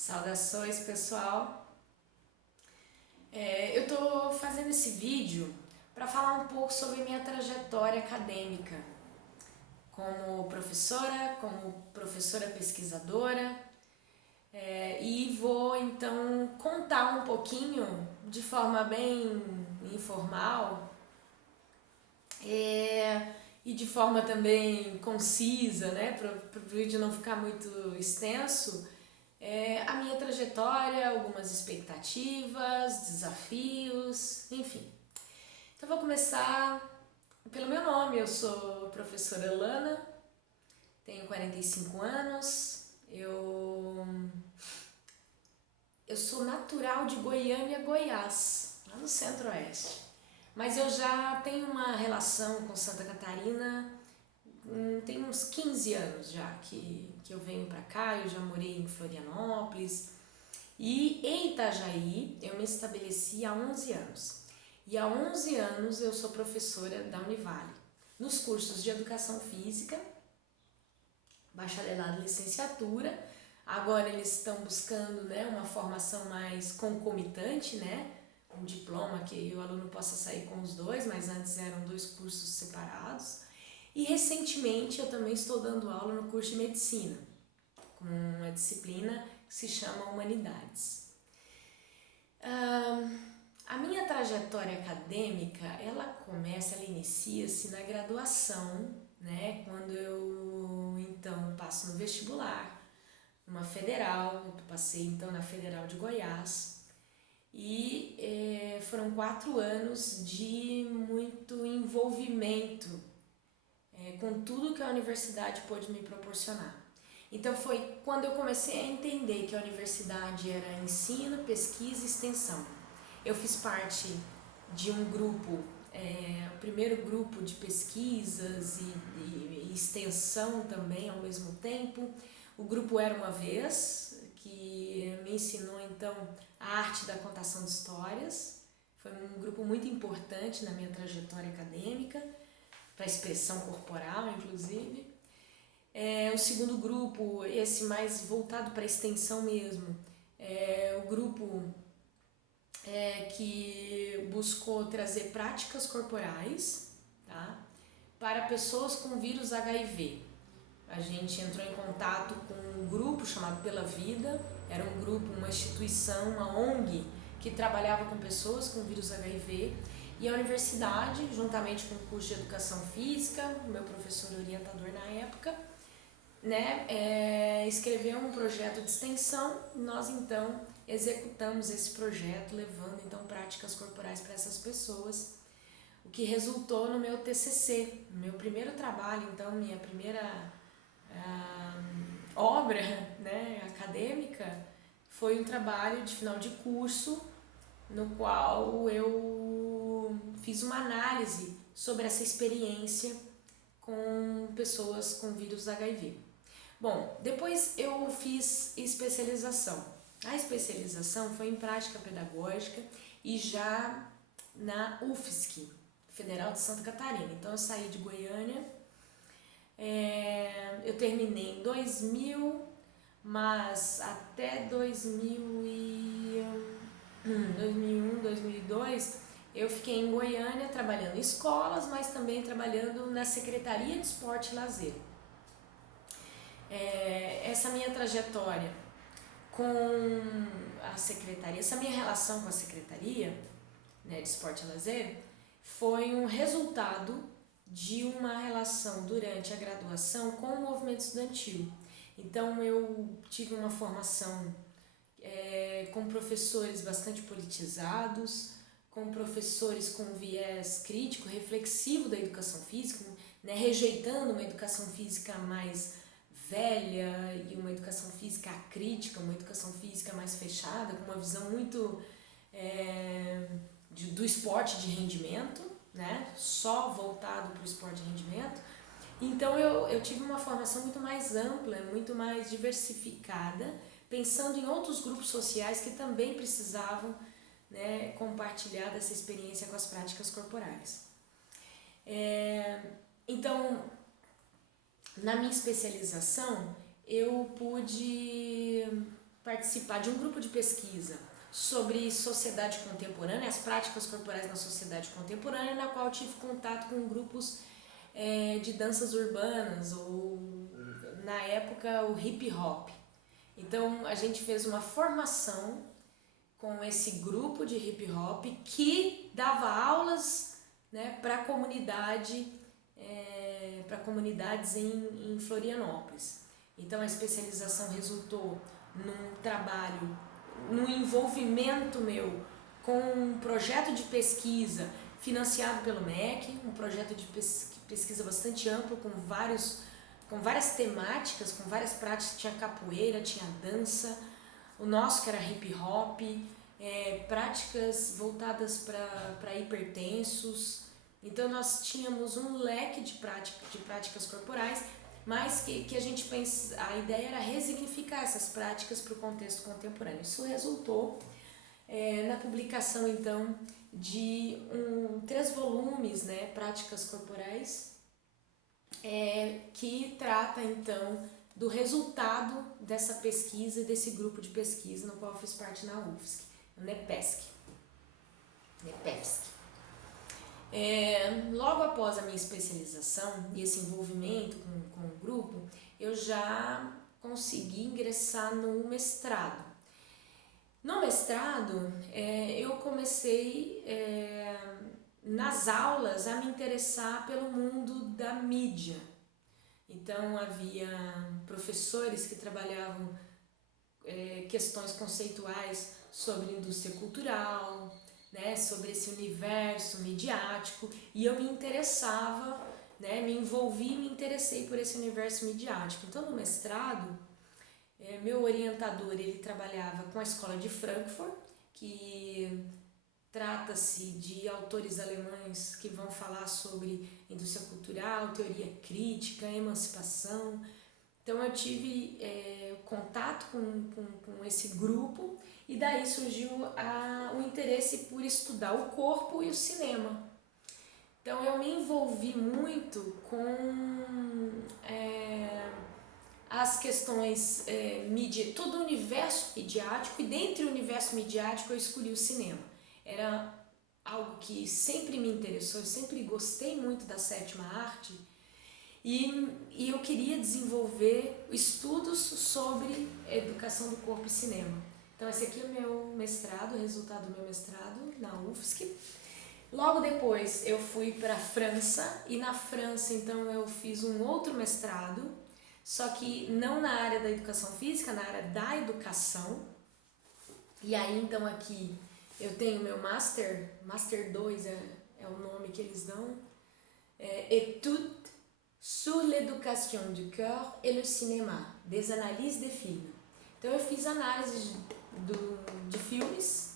Saudações, pessoal! Eu estou fazendo esse vídeo para falar um pouco sobre minha trajetória acadêmica como professora pesquisadora, e vou então contar um pouquinho de forma bem informal e de forma também concisa, né, para o vídeo não ficar muito extenso. A minha trajetória, algumas expectativas, desafios, enfim. Então vou começar pelo meu nome. Eu sou a professora Elana, tenho 45 anos, eu sou natural de Goiânia, Goiás, lá no Centro-Oeste. Mas eu já tenho uma relação com Santa Catarina. Tem uns 15 anos já que eu venho pra cá. Eu já morei em Florianópolis e em Itajaí eu me estabeleci há 11 anos. E há 11 anos eu sou professora da Univale, nos cursos de Educação Física, bacharelado e licenciatura. Agora eles estão buscando, né, uma formação mais concomitante, né, um diploma que o aluno possa sair com os dois, mas antes eram dois cursos separados. E recentemente eu também estou dando aula no curso de medicina, com uma disciplina que se chama Humanidades. A minha trajetória acadêmica, ela inicia-se na graduação, né? Quando eu então passo no vestibular, numa federal. Eu passei então na Federal de Goiás. E foram 4 anos de muito envolvimento com tudo que a universidade pôde me proporcionar. Então foi quando eu comecei a entender que a universidade era ensino, pesquisa e extensão. Eu fiz parte de um grupo, o primeiro grupo de pesquisas e extensão também ao mesmo tempo. O grupo Era Uma Vez, que me ensinou então a arte da contação de histórias. Foi um grupo muito importante na minha trajetória acadêmica, para expressão corporal, inclusive. O segundo grupo, esse mais voltado para a extensão mesmo, o grupo que buscou trazer práticas corporais, tá, para pessoas com vírus HIV. A gente entrou em contato com um grupo chamado Pela Vida. Era um grupo, uma instituição, uma ONG que trabalhava com pessoas com vírus HIV. E a universidade, juntamente com o curso de Educação Física, o meu professor orientador na época, né, escreveu um projeto de extensão. Nós então executamos esse projeto, levando então práticas corporais para essas pessoas, o que resultou no meu TCC, no meu primeiro trabalho, então minha primeira obra, né, acadêmica. Foi um trabalho de final de curso, no qual eu fiz uma análise sobre essa experiência com pessoas com vírus HIV. Bom, depois eu fiz especialização. A especialização foi em prática pedagógica e já na UFSC, Federal de Santa Catarina. Então eu saí de Goiânia, eu terminei em 2000, mas até 2001, 2002, eu fiquei em Goiânia trabalhando em escolas, mas também trabalhando na Secretaria de Esporte e Lazer. Essa minha trajetória com a secretaria, essa minha relação com a Secretaria, né, de Esporte e Lazer, foi um resultado de uma relação durante a graduação com o movimento estudantil. Então eu tive uma formação com professores bastante politizados, com professores com viés crítico, reflexivo da educação física, né, rejeitando uma educação física mais velha e uma educação física crítica, uma educação física mais fechada, com uma visão muito do esporte de rendimento, né, só voltado para o esporte de rendimento. Então eu tive uma formação muito mais ampla, muito mais diversificada, pensando em outros grupos sociais que também precisavam, né, compartilhar dessa experiência com as práticas corporais. Então, na minha especialização, eu pude participar de um grupo de pesquisa sobre sociedade contemporânea, as práticas corporais na sociedade contemporânea, na qual eu tive contato com grupos de danças urbanas, ou na época o hip hop. Então a gente fez uma formação com esse grupo de hip hop que dava aulas, né, para comunidade, para comunidades em Florianópolis. Então a especialização resultou num trabalho, num envolvimento meu com um projeto de pesquisa financiado pelo MEC, um projeto de pesquisa bastante amplo com várias temáticas, com várias práticas. Tinha capoeira, tinha dança, o nosso que era hip hop, práticas voltadas para hipertensos. Então nós tínhamos um leque de práticas corporais, mas que a gente pensa, a ideia era resignificar essas práticas para o contexto contemporâneo. Isso resultou na publicação então de 3 volumes, né, práticas corporais, que trata então do resultado dessa pesquisa, desse grupo de pesquisa no qual eu fiz parte na UFSC, o NEPESC. Logo após a minha especialização e esse envolvimento com o grupo, eu já consegui ingressar no mestrado. No mestrado, eu comecei nas aulas a me interessar pelo mundo da mídia. Então havia professores que trabalhavam questões conceituais sobre indústria cultural, né, sobre esse universo midiático, e eu me interessava, né, me envolvi e me interessei por esse universo midiático. Então no mestrado, meu orientador, ele trabalhava com a Escola de Frankfurt, que trata-se de autores alemães que vão falar sobre indústria cultural, teoria crítica, emancipação. Então eu tive contato com esse grupo, e daí surgiu o interesse por estudar o corpo e o cinema. Então eu me envolvi muito com as questões todo o universo midiático, e dentro do universo midiático eu escolhi o cinema. Era algo que sempre me interessou, eu sempre gostei muito da 7ª arte, e eu queria desenvolver estudos sobre educação do corpo e cinema. Então esse aqui é o meu mestrado, o resultado do meu mestrado na UFSC. Logo depois eu fui para a França, e na França então eu fiz um outro mestrado, só que não na área da educação física, na área da educação. E aí então aqui eu tenho meu Master 2 é o nome que eles dão, Études sur l'éducation du corps et le cinéma, des analyses de films. Então eu fiz análise de filmes,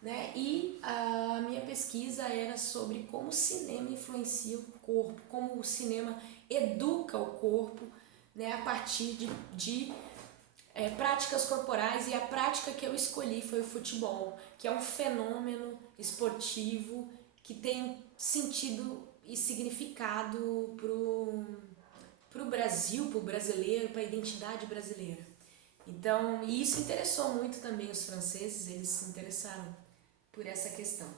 né, e a minha pesquisa era sobre como o cinema influencia o corpo, como o cinema educa o corpo, né, a partir de práticas corporais. E a prática que eu escolhi foi o futebol, que é um fenômeno esportivo que tem sentido e significado pro Brasil, pro brasileiro, para a identidade brasileira. Então, e isso interessou muito também os franceses, eles se interessaram por essa questão.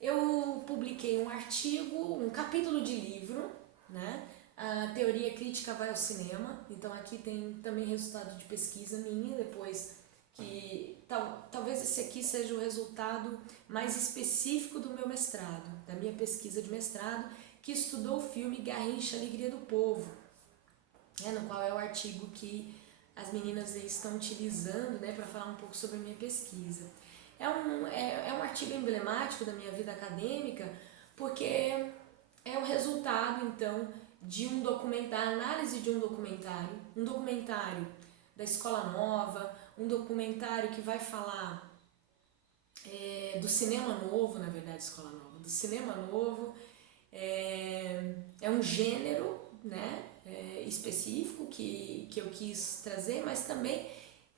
Eu publiquei um artigo, um capítulo de livro, né? A teoria crítica vai ao cinema. Então aqui tem também resultado de pesquisa minha, depois que talvez esse aqui seja o resultado mais específico do meu mestrado, da minha pesquisa de mestrado, que estudou o filme Garrincha, Alegria do Povo, no qual é o artigo que as meninas estão utilizando, né, para falar um pouco sobre a minha pesquisa. É um artigo emblemático da minha vida acadêmica, porque é o resultado então de um documentário, análise de um documentário da Escola Nova, um documentário que vai falar do cinema novo, na verdade, Escola Nova, do cinema novo. É um gênero, né, específico que eu quis trazer, mas também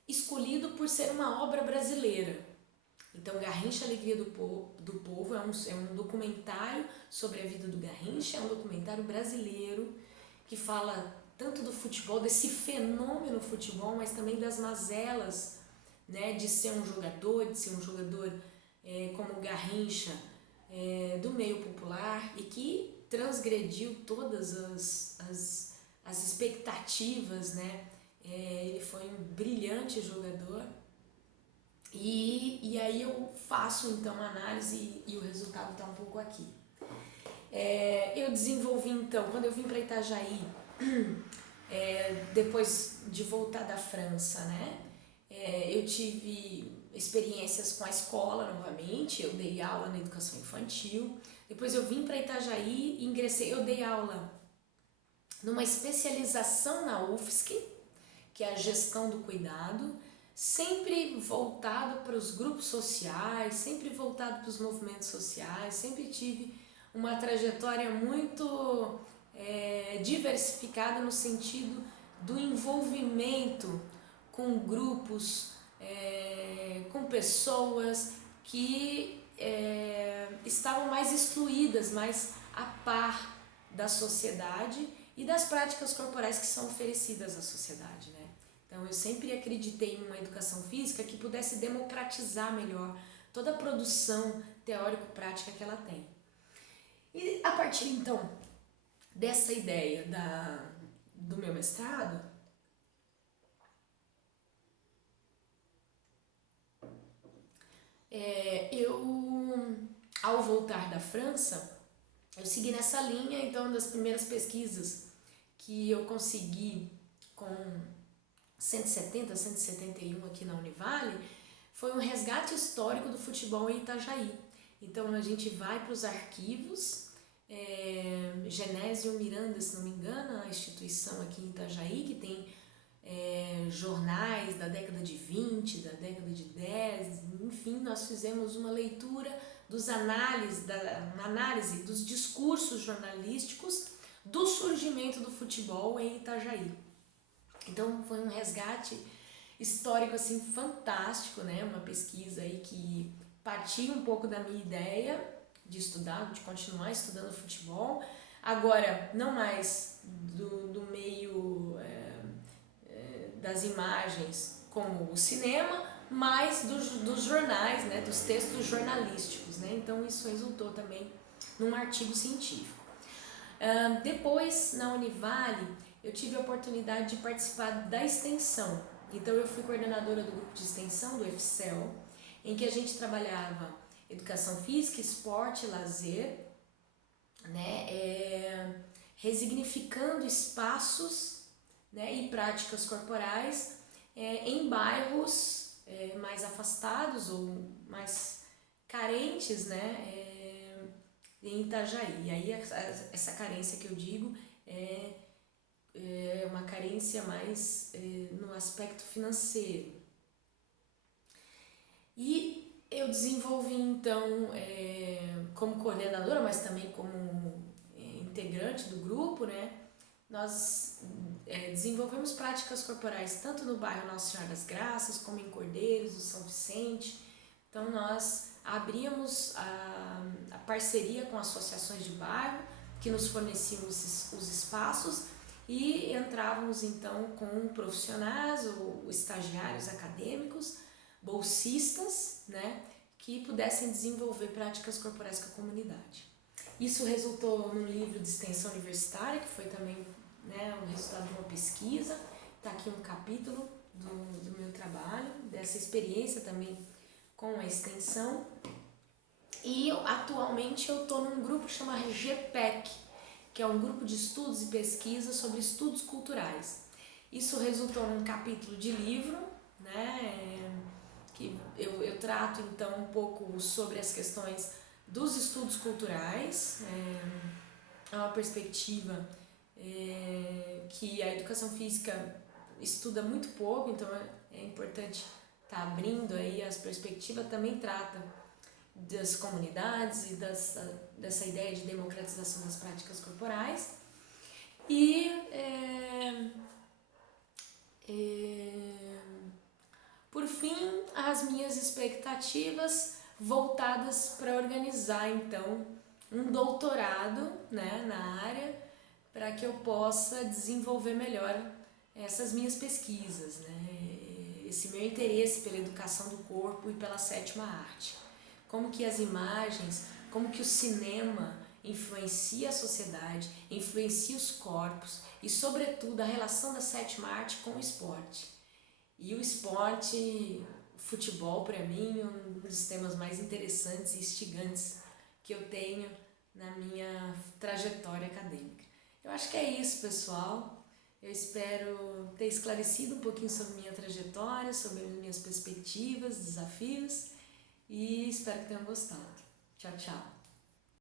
escolhido por ser uma obra brasileira. Então, Garrincha, Alegria do Povo é um documentário sobre a vida do Garrincha, é um documentário brasileiro que fala tanto do futebol, desse fenômeno futebol, mas também das mazelas né, de ser um jogador, como o Garrincha, do meio popular e que transgrediu todas as expectativas, né? Ele foi um brilhante jogador e aí eu faço então uma análise e o resultado está um pouco aqui. Eu desenvolvi então, quando eu vim para Itajaí, depois de voltar da França, né? Eu tive experiências com a escola novamente, eu dei aula na educação infantil, depois eu vim para Itajaí e ingressei, eu dei aula numa especialização na UFSC, que é a gestão do cuidado, sempre voltado para os grupos sociais, sempre voltado para os movimentos sociais, sempre tive uma trajetória muito diversificada no sentido do envolvimento com grupos, com pessoas que estavam mais excluídas, mais a par da sociedade e das práticas corporais que são oferecidas à sociedade, né? Então eu sempre acreditei em uma educação física que pudesse democratizar melhor toda a produção teórico-prática que ela tem. E a partir então dessa ideia do meu mestrado, ao voltar da França, eu segui nessa linha. Então uma das primeiras pesquisas que eu consegui com 171 aqui na Univale foi um resgate histórico do futebol em Itajaí. Então a gente vai para os arquivos, Genésio Miranda, se não me engano, a instituição aqui em Itajaí, que tem jornais da década de 20, da década de 10, enfim, nós fizemos uma leitura uma análise dos discursos jornalísticos do surgimento do futebol em Itajaí. Então foi um resgate histórico assim fantástico, né? Uma pesquisa aí que partia um pouco da minha ideia de estudar, de continuar estudando futebol, agora não mais do meio das imagens como o cinema, mas dos jornais, né? Dos textos jornalísticos, né? Então isso resultou também num artigo científico. Depois, na Univale, eu tive a oportunidade de participar da extensão. Então eu fui coordenadora do grupo de extensão do EFCEL, em que a gente trabalhava educação física, esporte, lazer, né, resignificando espaços, né, e práticas corporais em bairros mais afastados ou mais carentes, né, em Itajaí. E aí essa carência que eu digo é uma carência mais no aspecto financeiro. E eu desenvolvi então, como coordenadora, mas também como integrante do grupo, né? Nós desenvolvemos práticas corporais tanto no bairro Nossa Senhora das Graças, como em Cordeiros, do São Vicente. Então nós abríamos a parceria com associações de bairro que nos forneciam os espaços e entrávamos então com profissionais ou estagiários acadêmicos, bolsistas, né, que pudessem desenvolver práticas corporais com a comunidade. Isso resultou num livro de extensão universitária, que foi também, né, o resultado de uma pesquisa. Está aqui um capítulo do meu trabalho, dessa experiência também com a extensão. E atualmente eu estou num grupo chamado GPEC, que é um grupo de estudos e pesquisa sobre estudos culturais. Isso resultou num capítulo de livro, né, que eu trato então um pouco sobre as questões dos estudos culturais. É uma perspectiva que a educação física estuda muito pouco, então é importante estar abrindo aí as perspectivas. Também trata das comunidades e dessa ideia de democratização das práticas corporais. E por fim, as minhas expectativas voltadas para organizar então um doutorado, né, na área, para que eu possa desenvolver melhor essas minhas pesquisas, né? esse meu interesse pela educação do corpo e pela sétima arte. Como que as imagens, como que o cinema influencia a sociedade, influencia os corpos e, sobretudo, a relação da sétima arte com o esporte. E o esporte, o futebol, para mim, é um dos temas mais interessantes e instigantes que eu tenho na minha trajetória acadêmica. Eu acho que é isso, pessoal. Eu espero ter esclarecido um pouquinho sobre minha trajetória, sobre as minhas perspectivas, desafios, e espero que tenham gostado. Tchau, tchau.